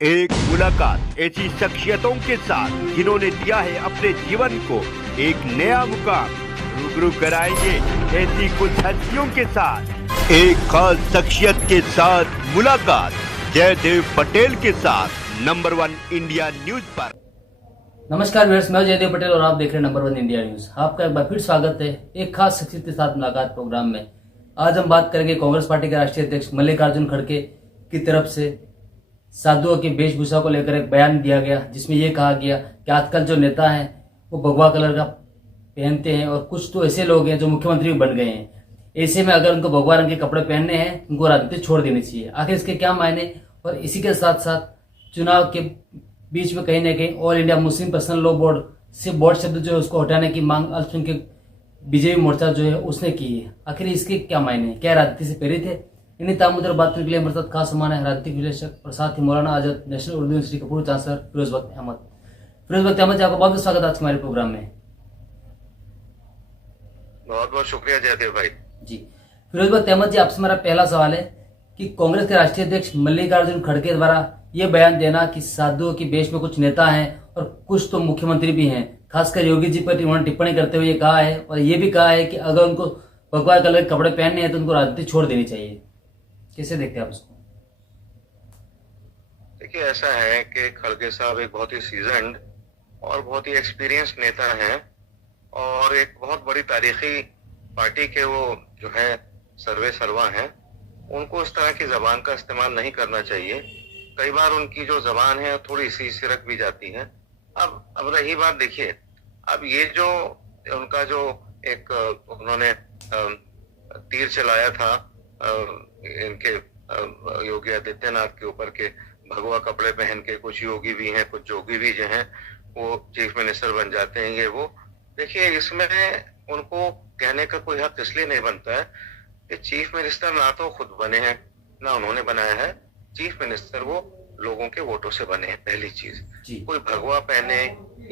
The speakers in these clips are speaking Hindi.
एक मुलाकात ऐसी शख्सियतों के साथ जिन्होंने दिया है अपने जीवन को एक नया मुकाम। रूबरू कराएंगे ऐसी कुछ हस्तियों के साथ एक खास शख्सियत के साथ मुलाकात जयदेव पटेल के साथ नंबर 1 इंडिया न्यूज पर। नमस्कार व्यूअर्स, मैं जयदेव पटेल और आप देख रहे हैं नंबर 1 इंडिया न्यूज। आपका एक बार फिर स्वागत है एक खास शख्सियत के साथ मुलाकात प्रोग्राम में। आज हम बात करेंगे कांग्रेस पार्टी के राष्ट्रीय अध्यक्ष मल्लिकार्जुन खड़गे की तरफ से साधुओं की वेशभूषा को लेकर एक बयान दिया गया, जिसमें यह कहा गया कि आजकल जो नेता हैं वो भगवा कलर का पहनते हैं और कुछ तो ऐसे लोग हैं जो मुख्यमंत्री भी बन गए हैं। ऐसे में अगर उनको भगवा रंग के कपड़े पहनने हैं, उनको राजनीति छोड़ देनी चाहिए। आखिर इसके क्या मायने, और इसी के साथ साथ चुनाव के बीच में कहीं ना कहीं all India Muslim personal law board से बोर्ड शब्द जो है उसको हटाने की मांग अल्पसंख्यक बीजेपी मोर्चा जो है उसने की है। आखिर इसके क्या मायने, क्या राजनीति से प्रेरित है? इन्हीं तामुद्र बात करने के लिए हमारे साथ खास सामान है राजनीतिक विश्लेषक और साथ ही मौलाना आजाद नेशनल उर्दू यूनिवर्सिटी के पूर्व चांसलर फिरोज बख्त अहमद। फिरोज बख्त अहमद जी, आपका बहुत बहुत स्वागत है आज हमारे प्रोग्राम में। बहुत बहुत शुक्रिया जयदेव भाई जी। फिरोज बख्त अहमद जी, आपसे मेरा पहला सवाल है कि कांग्रेस के राष्ट्रीय अध्यक्ष मल्लिकार्जुन खड़गे द्वारा ये बयान देना कि साधुओं की वेश में कुछ नेता हैं और कुछ तो मुख्यमंत्री भी हैं, खासकर योगी जी पर उन्होंने टिप्पणी करते हुए ये कहा है और ये भी कहा है कि अगर उनको भगवा कलर के कपड़े पहनने हैं तो उनको राजनीति छोड़ देनी चाहिए। कैसे देखते हैं आप इसको? देखिए, ऐसा है कि खड़गे साहब एक बहुत ही सीजन्ड और बहुत ही एक्सपीरियंस नेता हैं और एक बहुत बड़ी तारीखी पार्टी के वो जो है सर्वे सर्वा हैं। उनको इस तरह की जबान का इस्तेमाल नहीं करना चाहिए। कई बार उनकी जो जबान है थोड़ी सी सिरक भी जाती है। अब रही बात, देखिए, अब ये जो उनका जो एक उन्होंने तीर चलाया था इनके योगी आदित्यनाथ के ऊपर के भगवा कपड़े पहन के कुछ योगी भी हैं, कुछ जोगी भी जो हैं वो चीफ मिनिस्टर बन जाते हैं, ये वो। देखिए, इसमें उनको कहने का कोई हक इसलिए नहीं बनता है कि चीफ मिनिस्टर ना तो खुद बने हैं ना उन्होंने बनाया है। चीफ मिनिस्टर वो लोगों के वोटों से बने हैं। पहली चीज, कोई भगवा पहने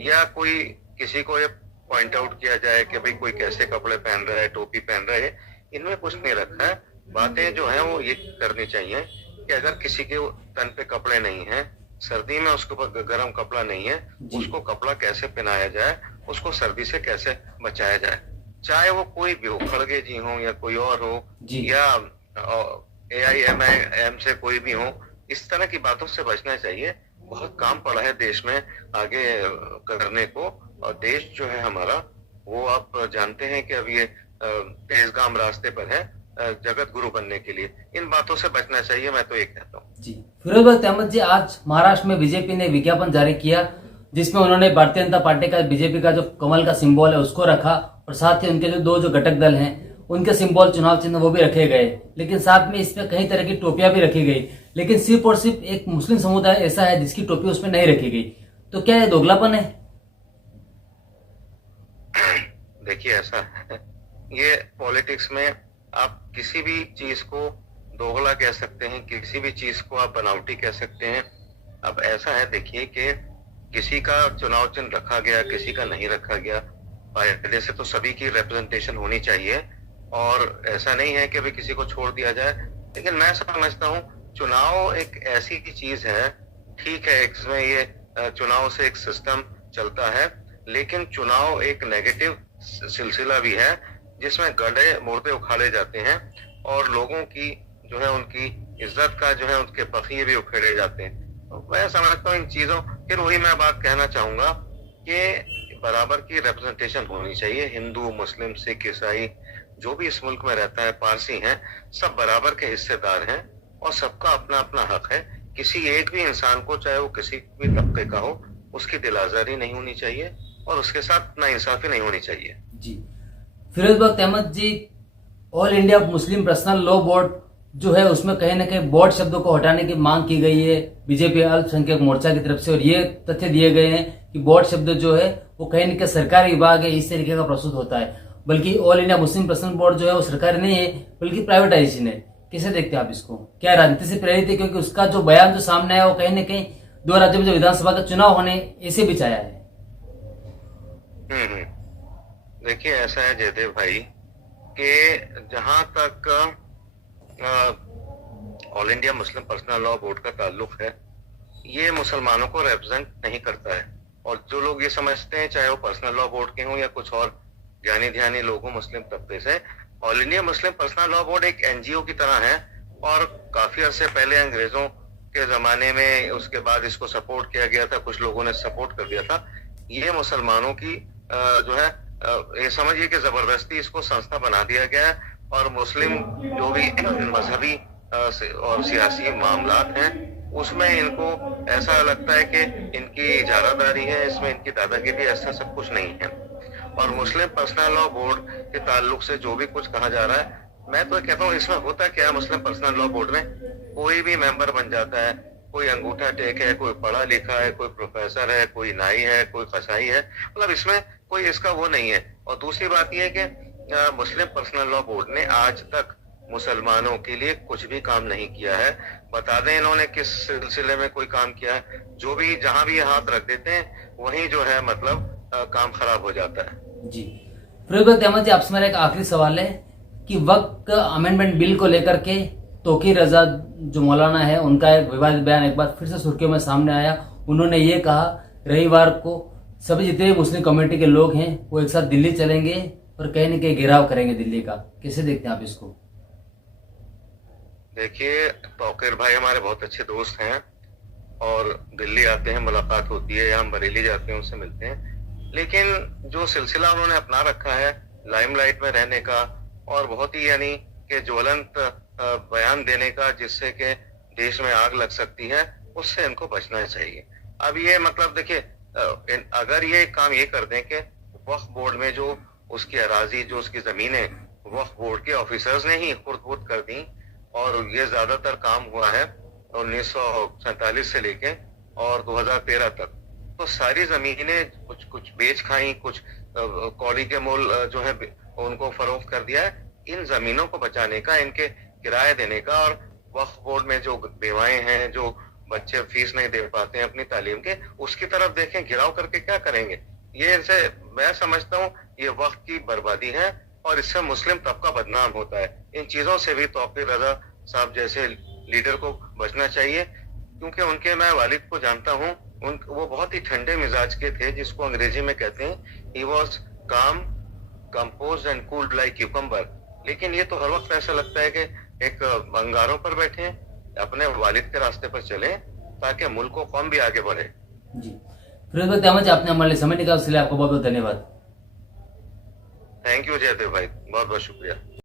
या कोई किसी को ये पॉइंट आउट किया जाए कि भाई कोई कैसे कपड़े पहन रहा है, टोपी पहन रहा है, इनमें कुछ नहीं रखा है। बातें जो है वो ये करनी चाहिए कि अगर किसी के तन पे कपड़े नहीं है, सर्दी में उसके ऊपर गर्म कपड़ा नहीं है, उसको कपड़ा कैसे पहनाया जाए, उसको सर्दी से कैसे बचाया जाए, चाहे वो कोई भी हो, खड़गे जी हो या कोई और हो या AIMIM से कोई भी हो। इस तरह की बातों से बचना चाहिए। बहुत काम पड़ा है देश में आगे करने को, और देश जो है हमारा वो आप जानते हैं कि अब ये तेजगाम रास्ते पर है जगत गुरु बनने के लिए। इन बातों से बचना चाहिए, मैं तो ये कहता हूँ। जी फिरोज बख्त अहमद जी, आज महाराष्ट्र में बीजेपी ने विज्ञापन जारी किया जिसमें उन्होंने भारतीय जनता पार्टी का बीजेपी का जो कमल का सिंबल है उसको रखा और साथ ही उनके जो घटक दल हैं उनके सिंबल चुनाव चिन्ह वो भी रखे गए, लेकिन साथ में इसमें कई तरह की टोपियां भी रखी गई, लेकिन सिर्फ और सिर्फ एक मुस्लिम समुदाय ऐसा है जिसकी टोपी उसमें नहीं रखी गई। तो क्या ये दोगलापन है? देखिए, ऐसा है, ये पॉलिटिक्स में आप किसी भी चीज को दोगला कह सकते हैं, किसी भी चीज को आप बनावटी कह सकते हैं। अब ऐसा है, देखिए कि किसी का चुनाव चिन्ह रखा गया, किसी का नहीं रखा गया, फायदे से तो सभी की रिप्रेजेंटेशन होनी चाहिए और ऐसा नहीं है कि अभी किसी को छोड़ दिया जाए। लेकिन मैं समझता हूँ चुनाव एक ऐसी चीज है, ठीक है, इसमें ये चुनाव से एक सिस्टम चलता है, लेकिन चुनाव एक नेगेटिव सिलसिला भी है जिसमें गड्ढे मुर्दे उखाड़े जाते हैं और लोगों की जो है उनकी इज्जत का जो है उनके बखिए भी उखेड़े जाते हैं। तो मैं समझता हूँ इन चीजों, फिर वही मैं बात कहना चाहूंगा कि बराबर की रिप्रेजेंटेशन होनी चाहिए। हिंदू, मुस्लिम, सिख, ईसाई जो भी इस मुल्क में रहता है, पारसी हैं, सब बराबर के हिस्सेदार हैं और सबका अपना अपना हक है। किसी एक भी इंसान को, चाहे वो किसी भी तबके का हो, उसकी दिल आजारी नहीं होनी चाहिए और उसके साथ नाइंसाफी नहीं होनी चाहिए। Ji Firoz Bakht Ahmed ji, all India Muslim personal law board जो है उसमें कहीं ना कहीं बोर्ड शब्दों को हटाने की मांग की गई है बीजेपी अल्पसंख्यक मोर्चा की तरफ से, और ये तथ्य दिए गए हैं कि बोर्ड शब्द जो है वो कहीं ना कहीं सरकारी विभाग है, इस तरीके का प्रस्तुत होता है, बल्कि all India Muslim personal board जो है वो सरकारी नहीं है बल्कि प्राइवेटाइजेशन है। कैसे देखते हैं आप इसको? क्या राजनीति से प्रेरित है? क्योंकि उसका जो बयान जो सामने आया वो कहीं ना कहीं दो राज्यों में जो विधानसभा का चुनाव होने ऐसे भी चाया है। देखिए, ऐसा है जयदेव भाई कि जहां तक all India Muslim personal law board का ताल्लुक है, ये मुसलमानों को रिप्रेजेंट नहीं करता है। और जो लोग ये समझते हैं, चाहे वो पर्सनल लॉ बोर्ड के हों या कुछ और ज्ञानी ध्यानी लोग हों मुस्लिम तबके से, all India Muslim personal law board एक एनजीओ की तरह है। और काफी अर्से पहले अंग्रेजों के जमाने में उसके बाद इसको सपोर्ट किया गया था, कुछ लोगों ने सपोर्ट कर दिया था। ये मुसलमानों की जो है ये समझिए कि जबरदस्ती इसको संस्था बना दिया गया है। और मुस्लिम जो भी मजहबी और सियासी मामलात हैं उसमें इनको ऐसा लगता है कि इनकी इजारादारी है, इसमें इनकी दादागिरी, ऐसा सब कुछ नहीं है। और मुस्लिम पर्सनल लॉ बोर्ड के ताल्लुक से जो भी कुछ कहा जा रहा है, मैं तो कहता हूँ इसमें होता क्या है, मुस्लिम पर्सनल लॉ बोर्ड में कोई भी मेंबर बन जाता है, कोई अंगूठा टेक है, कोई पढ़ा लिखा है, कोई प्रोफेसर है, कोई नाई है, कोई कसाई है, मतलब इसमें कोई इसका वो नहीं है। और दूसरी बात यह है कि मुस्लिम पर्सनल लॉ बोर्ड ने आज तक मुसलमानों के लिए कुछ भी काम नहीं किया है। बता दें इन्होंने किस सिलसिले में कोई काम किया है, जो भी जहां भी ये हाथ रख देते हैं वहीं जो है मतलब काम खराब हो जाता है। जी फिरोज अहमद जी, आपसे मेरा एक आखिरी सवाल है कि वक्त अमेंडमेंट बिल को लेकर के तौकीर रजा जो मौलाना है उनका एक विवादित बयान एक बार फिर से सुर्खियों में सामने आया। उन्होंने ये कहा रविवार को सभी जितने मुस्लिम कम्युनिटी के लोग हैं वो एक साथ दिल्ली चलेंगे और कहीं न कहीं घेराव करेंगे दिल्ली का। कैसे देखते हैं आप इसको? देखिए, तौकीर भाई हमारे बहुत अच्छे दोस्त हैं और दिल्ली आते हैं, मुलाकात होती है, या हम बरेली जाते हैं उनसे मिलते हैं। लेकिन जो सिलसिला उन्होंने अपना रखा है लाइमलाइट में रहने का और बहुत ही यानी कि ज्वलंत बयान देने का जिससे कि देश में आग लग सकती है, उससे इनको बचना चाहिए। अब ये मतलब देखिए, अगर ये काम ये कर दें कि वक्फ बोर्ड में जो उसकी अराजी, जो उसकी जमीनें वक्फ बोर्ड के ऑफिसर्स ने ही खुर्द कर दी, और ये ज्यादातर काम हुआ है 1947 से लेके और 2013 तक, तो सारी जमीनें कुछ बेच खाई, कुछ कौड़ी के मोल जो है उनको फरोख्त कर दिया है। इन जमीनों को बचाने का, इनके किराए देने का, और वक्फ बोर्ड में जो बेवाएं हैं, जो बच्चे फीस नहीं दे पाते हैं अपनी तालीम के, उसकी तरफ देखें। गिराव करके क्या करेंगे? ये इनसे मैं समझता हूँ ये वक्त की बर्बादी है और इससे मुस्लिम तबका बदनाम होता है। इन चीजों से भी तौकीर रजा साहब जैसे लीडर को बचना चाहिए, क्योंकि उनके मैं वालिद को जानता हूँ, वो बहुत ही ठंडे मिजाज के थे, जिसको अंग्रेजी में कहते हैं ही वॉज काम, composed and cooled like cucumber. लेकिन ये तो हर वक्त ऐसा लगता है कि एक अंगारों पर बैठे, अपने वालिद के रास्ते पर चलें ताकि मुल्क को कौम भी आगे बढ़े। जी फिरोज अहमद जी, आपने हमारे लिए समय निकाला, इसलिए आपको बहुत बहुत धन्यवाद। थैंक यू जयदेव भाई, बहुत बहुत शुक्रिया।